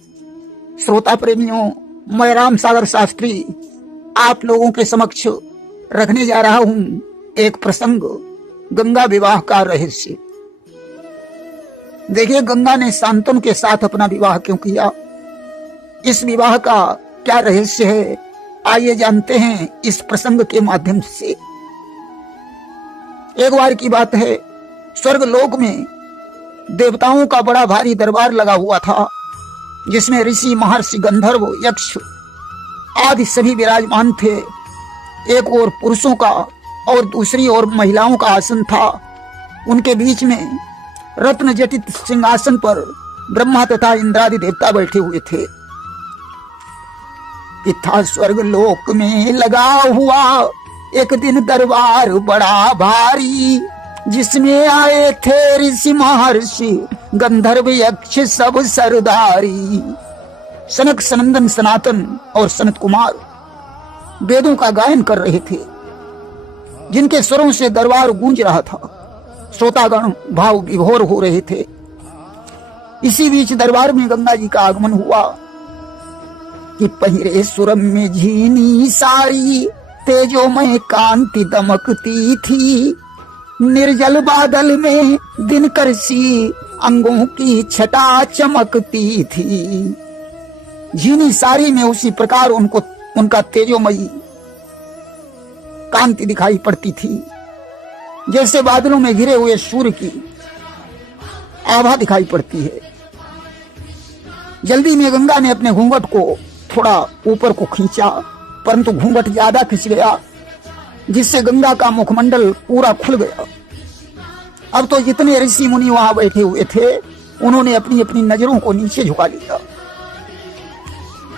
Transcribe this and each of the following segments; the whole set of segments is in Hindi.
श्रोता प्रेमियों, मैं राम सागर शास्त्री आप लोगों के समक्ष रखने जा रहा हूं एक प्रसंग, गंगा विवाह का रहस्य। देखिए, गंगा ने शांतनु के साथ अपना विवाह क्यों किया, इस विवाह का क्या रहस्य है, आइए जानते हैं इस प्रसंग के माध्यम से। एक बार की बात है, स्वर्ग लोक में देवताओं का बड़ा भारी दरबार लगा हुआ था, जिसमें ऋषि, महर्षि, गंधर्व, यक्ष आदि सभी विराजमान थे। एक ओर पुरुषों का और दूसरी ओर महिलाओं का आसन था। उनके बीच में रत्न जटित सिंहासन पर ब्रह्मा तथा इंद्रादि देवता बैठे हुए थे। इथा स्वर्ग लोक में लगा हुआ एक दिन दरबार बड़ा भारी, जिसमें आए थे ऋषि, महर्षि, गंधर्व, यक्ष सब सरदारी। सनक, सनंदन, सनातन और सनत कुमार वेदों का गायन कर रहे थे, जिनके स्वरों से दरबार गूंज रहा था। श्रोतागण भाव विभोर हो रहे थे। इसी बीच दरबार में गंगा जी का आगमन हुआ कि पहिरे सुरम में झीनी सारी, तेजोमय कांति दमकती थी। निर्जल बादल में दिनकर सी अंगों की छटा चमकती थी। झीनी सारी में उसी प्रकार उनको उनका तेजोमयी कांति दिखाई पड़ती थी, जैसे बादलों में घिरे हुए सूर्य की आभा दिखाई पड़ती है। जल्दी में गंगा ने अपने घूंघट को थोड़ा ऊपर को खींचा, परंतु घूंघट ज्यादा खिंच गया, जिससे गंगा का मुखमंडल पूरा खुल गया। अब तो जितने ऋषि मुनि वहां बैठे हुए थे, उन्होंने अपनी अपनी नजरों को नीचे झुका लिया।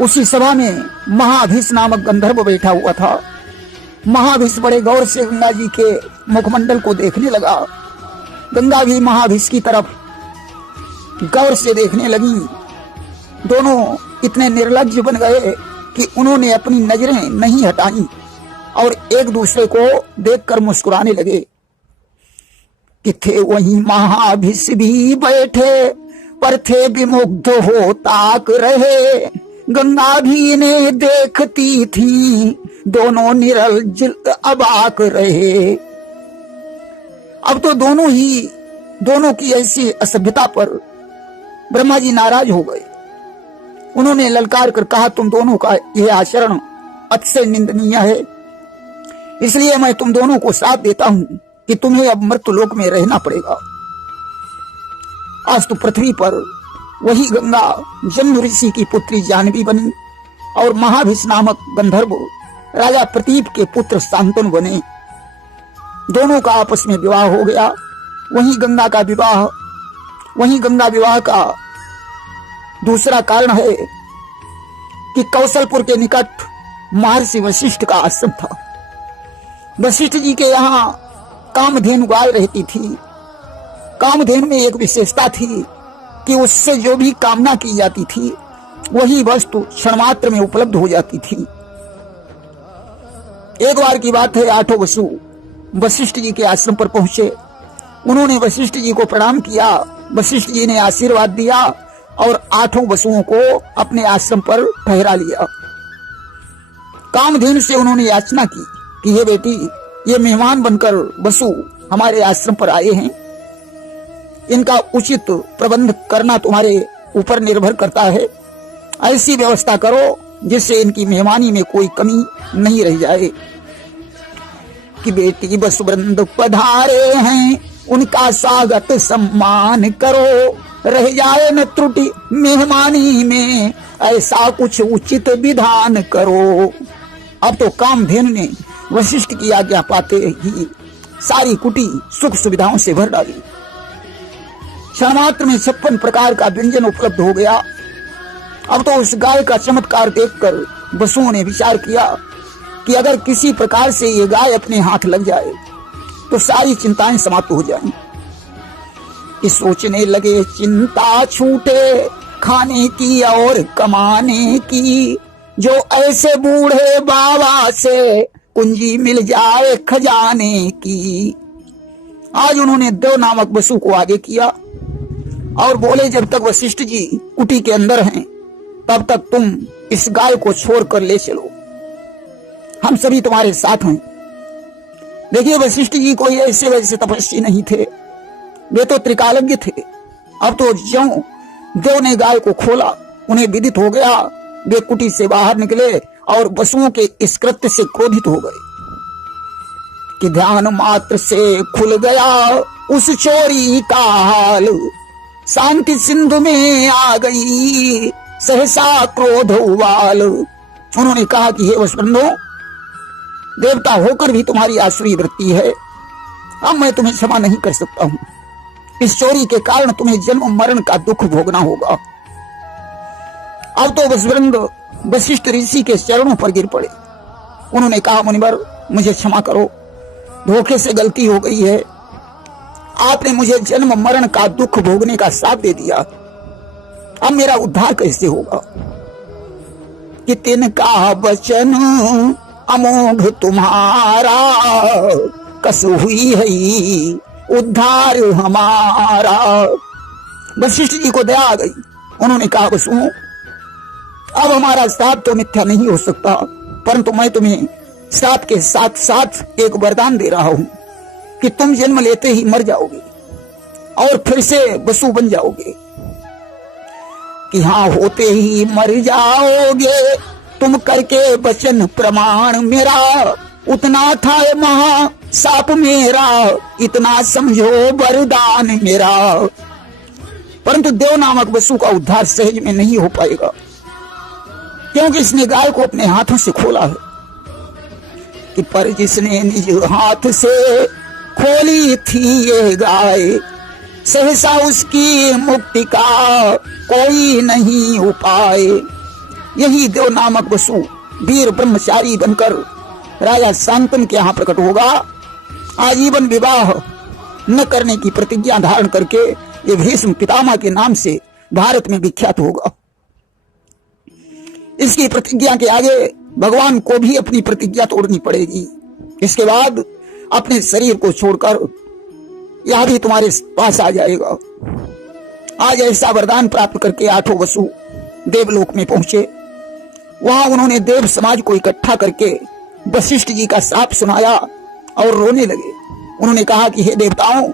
उसी सभा में महाभीष नामक गंधर्व बैठा हुआ था। महाभीष बड़े गौर से गंगा जी के मुखमंडल को देखने लगा। गंगा भी महाभीष की तरफ गौर से देखने लगी। दोनों इतने निर्लज्ज बन गए कि उन्होंने अपनी नजरें नहीं हटाई और एक दूसरे को देखकर मुस्कुराने लगे। कि थे वहीं महाभीष भी बैठे, पर थे विमुग्ध हो ताक रहे। गंगा भी ने देखती थी, दोनों निरलज अबाक रहे। अब तो दोनों की ऐसी असभ्यता पर ब्रह्मा जी नाराज हो गए। उन्होंने ललकार कर कहा, तुम दोनों का यह आचरण अतिशय निंदनीय है, इसलिए मैं तुम दोनों को साथ देता हूं कि तुम्हें अब मर्त्यलोक में रहना पड़ेगा। आज तो पृथ्वी पर वही गंगा जम्बू ऋषि की पुत्री जानवी बनी और महाभीष नामक गंधर्व राजा प्रतीप के पुत्र शांतनु बने। दोनों का आपस में विवाह हो गया। वही गंगा विवाह का दूसरा कारण है कि कौशलपुर के निकट महर्षि वशिष्ठ का आश्रम था। वशिष्ठ जी के यहाँ कामधेनु गाय रहती थी। कामधेनु में एक विशेषता थी कि उससे जो भी कामना की जाती थी, वही वस्तु क्षण मात्र में उपलब्ध हो जाती थी। एक बार की बात है, 8 वसु वशिष्ठ जी के आश्रम पर पहुंचे। उन्होंने वशिष्ठ जी को प्रणाम किया। वशिष्ठ जी ने आशीर्वाद दिया और 8 वसुओं को अपने आश्रम पर ठहरा लिया। कामधेनु से उन्होंने याचना की कि ये बेटी, ये मेहमान बनकर वसु हमारे आश्रम पर आए हैं, इनका उचित प्रबंध करना तुम्हारे ऊपर निर्भर करता है। ऐसी व्यवस्था करो जिससे इनकी मेहमानी में कोई कमी नहीं रह जाए। कि बेटी वसुवृंद पधारे हैं, उनका स्वागत सम्मान करो, रह जाए न त्रुटि मेहमानी में, ऐसा कुछ उचित विधान करो। अब तो कामधेनु ने वशिष्ठ की आज्ञा पाते ही सारी कुटी सुख सुविधाओं से भर डाली। क्षणमात्र में 56 प्रकार का व्यंजन उपलब्ध हो गया। अब तो उस गाय का चमत्कार देखकर वसुओं ने विचार किया कि अगर किसी प्रकार से ये गाय अपने हाथ लग जाए तो सारी चिंताएं समाप्त हो जाएं। इस सोचने लगे चिंता छूटे खाने की और कमाने की, जो ऐसे बूढ़े बाबा से कुंजी मिल जाए खजाने की। आज उन्होंने देव नामक वसु को आगे किया और बोले, जब तक वशिष्ठ जी कुटी के अंदर हैं तब तक तुम इस गाय को छोड़कर ले चलो, हम सभी तुम्हारे साथ हैं। देखिए, वशिष्ठ जी कोई ऐसे वैसे तपस्वी नहीं थे, वे तो त्रिकालज्ञ थे। अब तो ज्यों देव ने गाय को खोला, उन्हें विदित हो गया, वे कुटी से बाहर निकले और वसुओं के इस कृत्य से क्रोधित हो गए कि ध्यान मात्र से खुल गया उस चोरी का हाल, शांति सिंधु में आ गई सहसा क्रोध उबाल। उन्होंने कहा कि हे वसुबंधो, देवता होकर भी तुम्हारी आसुरी वृत्ति है, अब मैं तुम्हें क्षमा नहीं कर सकता हूं। इस चोरी के कारण तुम्हें जन्म मरण का दुख भोगना होगा। अब तो वसुवृंद वशिष्ठ ऋषि के चरणों पर गिर पड़े। उन्होंने कहा, मुनिवर मुझे क्षमा करो, धोखे से गलती हो गई है, आपने मुझे जन्म मरण का दुख भोगने का साथ दे दिया, अब मेरा उद्धार कैसे होगा। कि तिनका वचन अमोघ तुम्हारा, कस हुई है उद्धार हमारा। वशिष्ठ जी को दया आ गई। उन्होंने कहा, वसुओं, अब हमारा श्राप तो मिथ्या नहीं हो सकता, परंतु मैं तुम्हें श्राप के साथ साथ एक वरदान दे रहा हूं कि तुम जन्म लेते ही मर जाओगे और फिर से वसु बन जाओगे। कि हाँ, होते ही मर जाओगे तुम करके वचन प्रमाण मेरा, उतना था महा साप मेरा, इतना समझो वरदान मेरा। परंतु देव नामक वसु का उद्धार सहज में नहीं हो पाएगा, क्योंकि इसने गाय को अपने हाथों से खोला है। कि पर जिसने निज हाथ से खोली थी ये गाय, सहसा उसकी मुक्ति का कोई नहीं उपाय। यही देव नामक वसु वीर ब्रह्मचारी बनकर राजा शांतनु के यहाँ प्रकट होगा। आजीवन विवाह न करने की प्रतिज्ञा धारण करके ये भीष्म पितामह के नाम से भारत में विख्यात होगा। इसकी प्रतिज्ञा के आगे भगवान को भी अपनी प्रतिज्ञा तोड़नी पड़ेगी। इसके बाद अपने शरीर को छोड़कर यह भी तुम्हारे पास आ जाएगा। आज ऐसा वरदान प्राप्त करके आठों वसु देवलोक में पहुंचे। वहां उन्होंने देव समाज को इकट्ठा करके वशिष्ठ जी का श्राप सुनाया और रोने लगे। उन्होंने कहा कि हे देवताओं,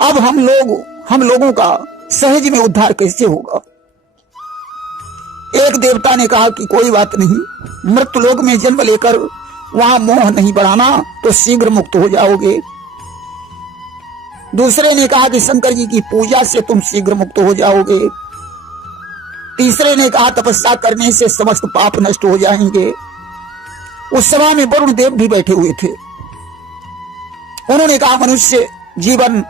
अब हम लोगों का सहज में उद्धार कैसे होगा। एक देवता ने कहा कि कोई बात नहीं, मृत्यु लोक में जन्म लेकर वहां मोह नहीं बढ़ाना तो शीघ्र मुक्त हो जाओगे। दूसरे ने कहा कि शंकर जी की पूजा से तुम शीघ्र मुक्त हो जाओगे। तीसरे ने कहा तपस्या करने से समस्त पाप नष्ट हो जाएंगे। उस सभा में वरुण देव भी बैठे हुए थे। उन्होंने कहा, मनुष्य जीवन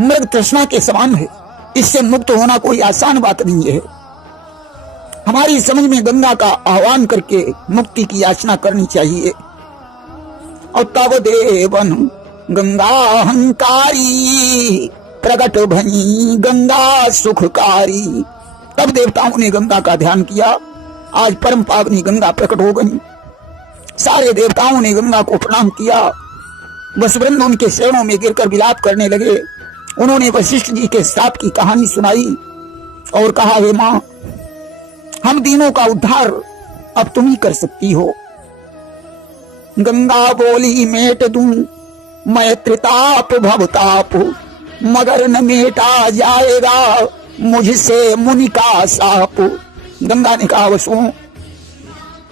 मृग तृष्णा के समान है, इससे मुक्त होना कोई आसान बात नहीं है। हमारी समझ में गंगा का आह्वान करके मुक्ति की याचना करनी चाहिए। और तब देवन गंगा अहंकारी, प्रकट भई गंगा सुखकारी। तब देवताओं ने गंगा का ध्यान किया। आज परम पावनी गंगा प्रकट हो गई। सारे देवताओं ने गंगा को प्रणाम किया। वसुवृंद उनके चरणों में गिरकर विलाप करने लगे। उन्होंने वशिष्ठ जी के श्राप की कहानी सुनाई और कहा, हे मां, हम तीनों का उद्धार अब तुम ही कर सकती हो। गंगा बोली, मेट दूं मैं त्रिताप भवताप, मगर न मेटा जाएगा मुझसे मुनि का साप। गंगा ने कहा, वसुओं,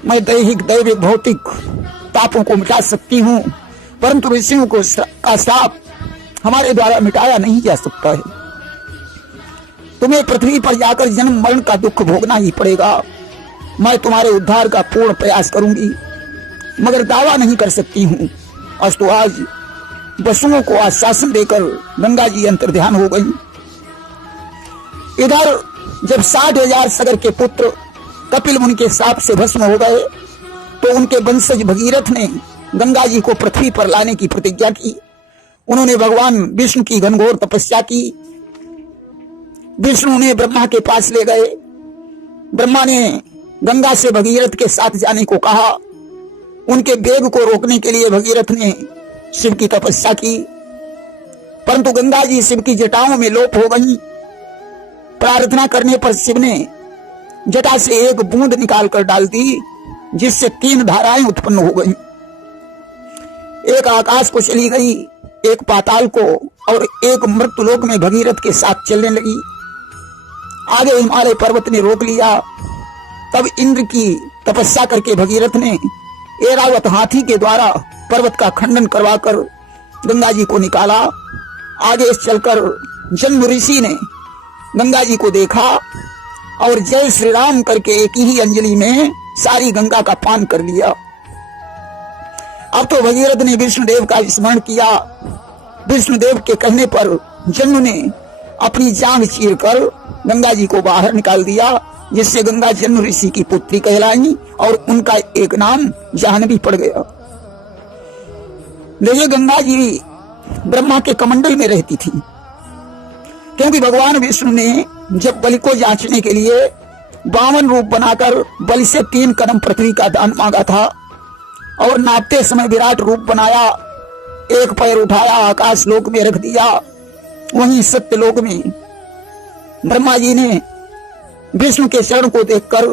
मैं दैहिक दैविक भौतिक तापों को मिटा सकती हूँ, परंतु ऋषियों का श्राप हमारे द्वारा मिटाया नहीं जा सकता है। तुम्हें पृथ्वी पर जाकर जन्म मरण का दुख भोगना ही पड़ेगा। मैं तुम्हारे उद्धार का पूर्ण प्रयास करूंगी, मगर दावा नहीं कर सकती हूँ। अस्तु, आज वसुओं को आश्वासन देकर गंगा जी अंतर्ध्यान हो गई। इधर जब 60,000 सगर के पुत्र कपिल मुनि के श्राप से भस्म हो गए, तो उनके वंशज भगीरथ ने गंगा जी को पृथ्वी पर लाने की प्रतिज्ञा की। उन्होंने भगवान विष्णु की घनघोर तपस्या की। विष्णु ने ब्रह्मा के पास ले गए। ब्रह्मा ने गंगा से भगीरथ के साथ जाने को कहा। उनके वेग को रोकने के लिए भगीरथ ने शिव की तपस्या की, परंतु गंगा जी शिव की जटाओं में लोप हो गई। प्रार्थना करने पर शिव ने जटा से एक बूंद निकाल कर डाल दी, जिससे 3 धाराएं उत्पन्न हो गई। एक आकाश को चली गई, एक पाताल को, और एक मृत्युलोक में भगीरथ के साथ चलने लगी। आगे हिमालय पर्वत ने रोक लिया। तब इंद्र की तपस्या करके भगीरथ ने ऐरावत हाथी के द्वारा पर्वत का खंडन करवाकर गंगा जी को निकाला। आगे चलकर जन्म ऋषि ने गंगा जी को देखा और जय श्री राम करके एक ही अंजलि में सारी गंगा का पान कर लिया। अब तो भगीरथ ने विष्णुदेव का स्मरण किया। विष्णुदेव के कहने पर जन्म ने अपनी जांघ चीरकर गंगा जी को बाहर निकाल दिया, जिससे गंगा जन्म ऋषि की पुत्री कहलाई और उनका एक नाम जाह्नवी पड़ गया। देखिए, गंगा जी ब्रह्मा के कमंडल में रहती थी, क्योंकि भगवान विष्णु ने जब बलि को जांचने के लिए 52 रूप बनाकर बलि से 3 कदम पृथ्वी का दान मांगा था और नापते समय विराट रूप बनाया, एक पैर उठाया आकाश लोक में रख दिया। वहीं सत्यलोक में ब्रह्मा जी ने विष्णु के चरण को देखकर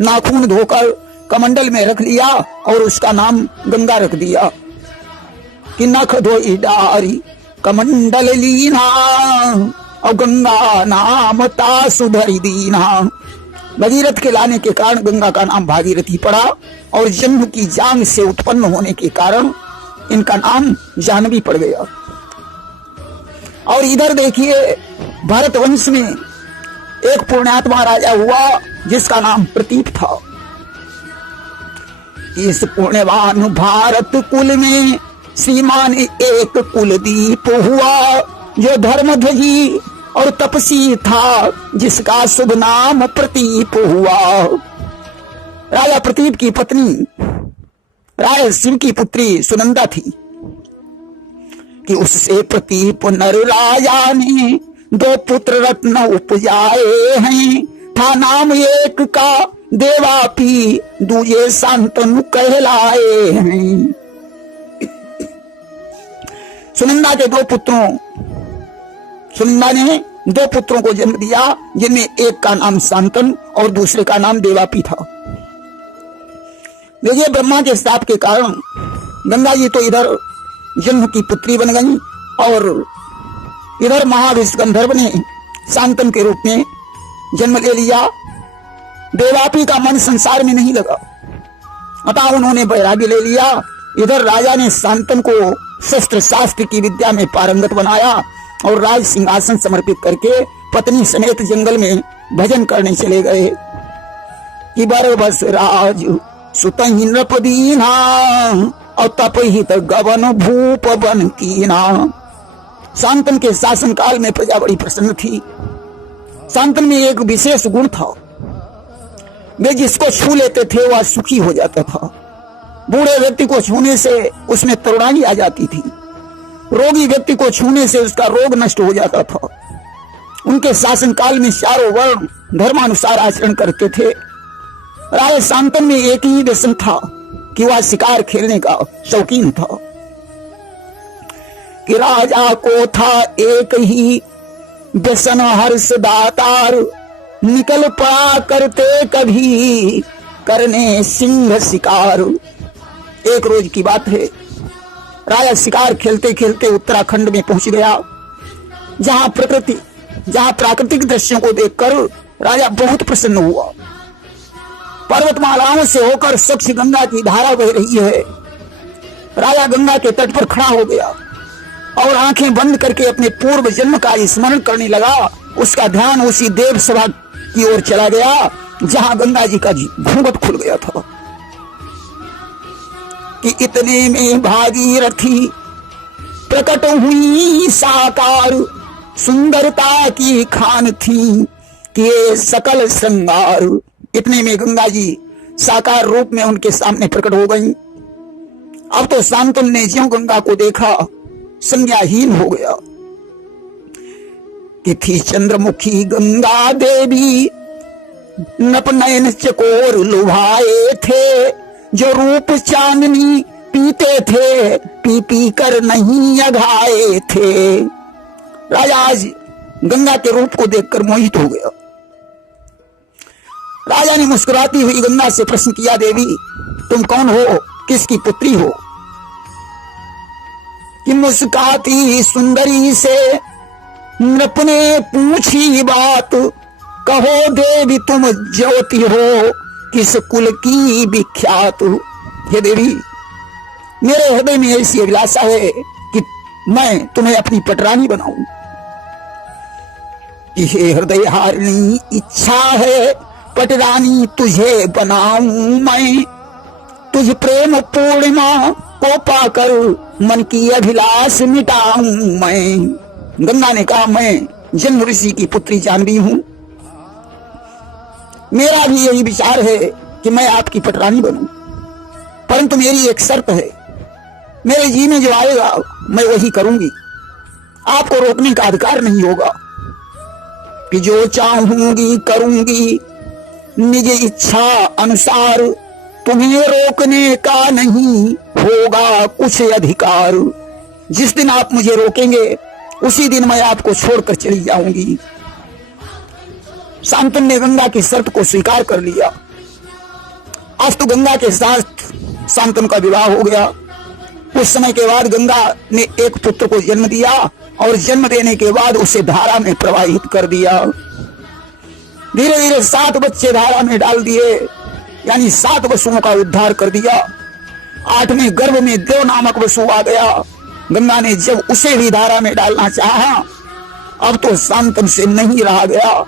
नाखून धोकर कमंडल में रख लिया और उसका नाम गंगा रख दिया कि नख धोई डारी कमंडल लीना और गंगा नाम ता सुधरी दीना। भगीरथ के लाने के कारण गंगा का नाम भागीरथी पड़ा और जन्म की जांग से उत्पन्न होने के कारण इनका नाम जाह्नवी पड़ गया। और इधर देखिए, भारत वंश में एक पुण्यात्मा राजा हुआ जिसका नाम प्रतीप था। इस पुण्यवान भारत कुल में श्रीमान एक कुलदीप हुआ, जो धर्मध्वजी और तपसी था, जिसका शुभ नाम प्रतीप हुआ। राजा प्रतीप की पत्नी राय शिव की पुत्री सुनंदा थी कि उससे प्रतीप नर राजा ने 2 पुत्र रत्न उपजाए हैं। था नाम एक का देवापी, दूजे शांतनु कहलाए हैं। सुनंदा के 2 पुत्रों सुनंदा ने 2 पुत्रों को जन्म दिया, जिनमें एक का नाम शांतनु और दूसरे का नाम देवापी था। देखिए, ब्रह्मा के श्राप के कारण गंगा जी तो इधर जन्म की पुत्री बन गई और इधर महाविष गंधर्व ने शांतनु के रूप में जन्म ले लिया। देवापी का मन संसार में नहीं लगा, अतः उन्होंने वैराग्य ले लिया। इधर राजा ने शांतनु को शस्त्र शास्त्र की विद्या में पारंगत बनाया और राज सिंहासन समर्पित करके पत्नी समेत जंगल में भजन करने चले गए कि बरबस राज सुतहि नृपदीना और तपहित गवन भूप बन कीना। शांतनु के शासन काल में प्रजा बड़ी प्रसन्न थी। शांतनु में एक विशेष गुण था, वे जिसको छू लेते थे वह सुखी हो जाता था। बूढ़े व्यक्ति को छूने से उसमें तरुणाई आ जाती थी, रोगी व्यक्ति को छूने से उसका रोग नष्ट हो जाता था। उनके शासन काल में चारों वर्ण धर्मानुसार आचरण करते थे। राजा शांतनु में एक ही व्यसन था कि वह शिकार खेलने का शौकीन था। कि राजा को था एक ही व्यसन हर्ष दातार, निकल पड़ा करते कभी करने सिंह शिकार। एक रोज की बात है, राजा शिकार खेलते खेलते उत्तराखंड में पहुंच गया, जहां प्राकृतिक दृश्यों को देखकर राजा बहुत प्रसन्न हुआ। पर्वतमालाओं से होकर स्वच्छ गंगा की धारा बह रही है। राजा गंगा के तट पर खड़ा हो गया और आंखें बंद करके अपने पूर्व जन्म का स्मरण करने लगा। उसका ध्यान उसी देव सभा की ओर चला गया जहां गंगा जी का घूंघट खुल गया था कि इतने में भागीरथी प्रकट हुई साकार, सुंदरता की खान थी कि सकल श्रृंगार। इतने में गंगा जी साकार रूप में उनके सामने प्रकट हो गई। अब तो शांतनु ने ज्यों गंगा को देखा संज्ञाहीन हो गया कि थी चंद्रमुखी गंगा देवी, नपनयन चकोर लुभाए थे, जो रूप चांदनी पीते थे, पी पी कर नहीं अघाए थे। राजा आज गंगा के रूप को देखकर मोहित हो गया। राजा ने मुस्कुराती हुई गंगा से प्रश्न किया, देवी तुम कौन हो, किसकी पुत्री हो? कि मुस्काती सुंदरी से नृप ने पूछी बात, कहो देवी तुम ज्योति हो, किस कुल की विख्यात? हे देवी, मेरे हृदय में ऐसी अभिलाषा है कि मैं तुम्हें अपनी पटरानी बनाऊं। कि हे हृदय हारिणी, इच्छा है पटरानी तुझे बनाऊं मैं, तुझ प्रेम पूर्णिमा को पाकर मन की अभिलाष मिटाऊं मैं। गंगा ने कहा, मैं जन्म ऋषि की पुत्री जानवी हूं, मेरा भी यही विचार है कि मैं आपकी पटरानी बनूं, परंतु मेरी एक शर्त है, मेरे जी में जो आएगा मैं वही करूंगी, आपको रोकने का अधिकार नहीं होगा। कि जो चाहूंगी करूंगी निज इच्छा अनुसार, तुम्हें रोकने का नहीं होगा कुछ अधिकार। जिस दिन आप मुझे रोकेंगे उसी दिन मैं आपको छोड़कर चली जाऊंगी। शांतनु ने गंगा की शर्त को स्वीकार कर लिया। आज तो गंगा के साथ शांतनु का विवाह हो गया। कुछ समय के बाद गंगा ने एक पुत्र को जन्म दिया और जन्म देने के बाद उसे धारा में प्रवाहित कर दिया। धीरे धीरे 7 बच्चे धारा में डाल दिए, यानी 7 वसुओं का उद्धार कर दिया। 8वें गर्भ में देव नामक वसु आ गया। गंगा ने जब उसे भी धारा में डालना चाहा, अब तो शांतनु से नहीं रहा गया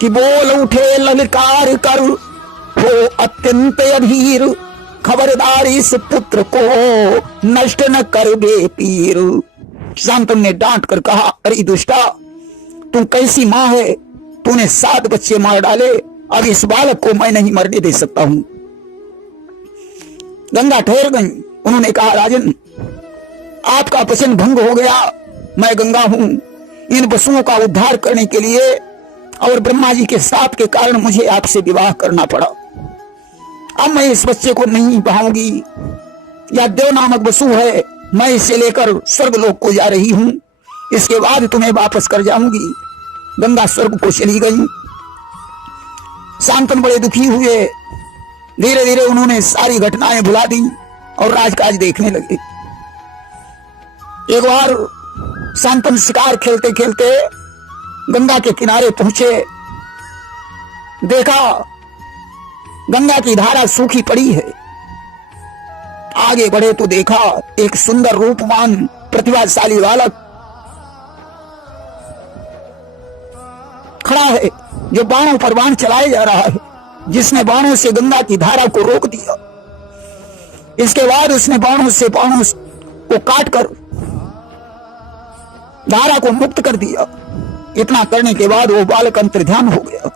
कि बोल उठे ललकार कर, हो अत्यंत अधीर, खबरदार इस पुत्र को नष्ट न कर बे पीर। शांतनु ने डांट कर कहा, अरे दुष्टा, तू कैसी मां है, तूने 7 बच्चे मार डाले, अब इस बालक को मैं नहीं मरने दे सकता हूं। गंगा ठहर गई। उन्होंने कहा, राजन आपका वचन भंग हो गया। मैं गंगा हूं, इन वसुओं का उद्धार करने के लिए और ब्रह्मा जी के शाप के कारण मुझे आपसे विवाह करना पड़ा। अब मैं इस बच्चे को नहीं बहाऊंगी। या देव नामक वसु है, मैं इसे लेकर स्वर्गलोक को जा रही हूं, इसके बाद तुम्हें वापस कर जाऊंगी। गंगा स्वर्ग को चली गई। शांतनु बड़े दुखी हुए। धीरे धीरे उन्होंने सारी घटनाएं भुला दी और राजकाज देखने लगे। एक बार शांतनु शिकार खेलते खेलते गंगा के किनारे पहुंचे। देखा गंगा की धारा सूखी पड़ी है। आगे बढ़े तो देखा एक सुंदर रूपवान प्रतिभाशाली बालक खड़ा है, जो बाणों पर बाण चलाए जा रहा है, जिसने बाणों से गंगा की धारा को रोक दिया। इसके बाद उसने बाणों को काटकर धारा को मुक्त कर दिया। इतना करने के बाद वो बालक अंतर्ध्यान हो गया।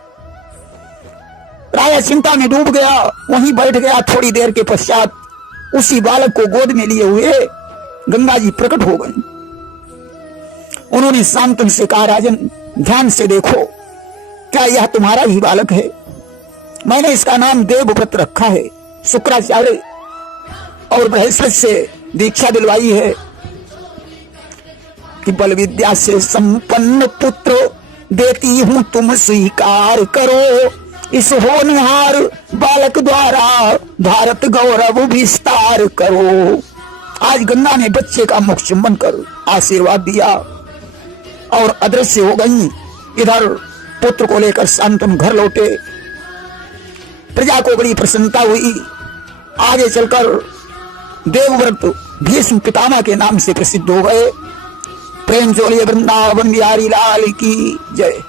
राजा चिंता में डूब गया, वहीं बैठ गया। थोड़ी देर के पश्चात उसी बालक को गोद में लिए हुए गंगा जी प्रकट हो गई। उन्होंने शांतनु से कहा, राजन ध्यान से देखो, क्या यह तुम्हारा ही बालक है? मैंने इसका नाम देवव्रत रखा है। शुक्राचार्य और बृहस्पति से दीक्षा दिलवाई है कि बल विद्या से संपन्न पुत्र देती हूं, तुम स्वीकार करो। इस होनहार बालक द्वारा भारत गौरव विस्तार करो। आज गंगा ने बच्चे का मुख चुंबन कर आशीर्वाद दिया और अदृश्य हो गई। इधर पुत्र को लेकर शांतनु घर लौटे। प्रजा को बड़ी प्रसन्नता हुई। आगे चलकर देवव्रत भीष्म पितामह के नाम से प्रसिद्ध हो गए। प्रेम जोलिए वृंदावन बिहारी लाल की जय।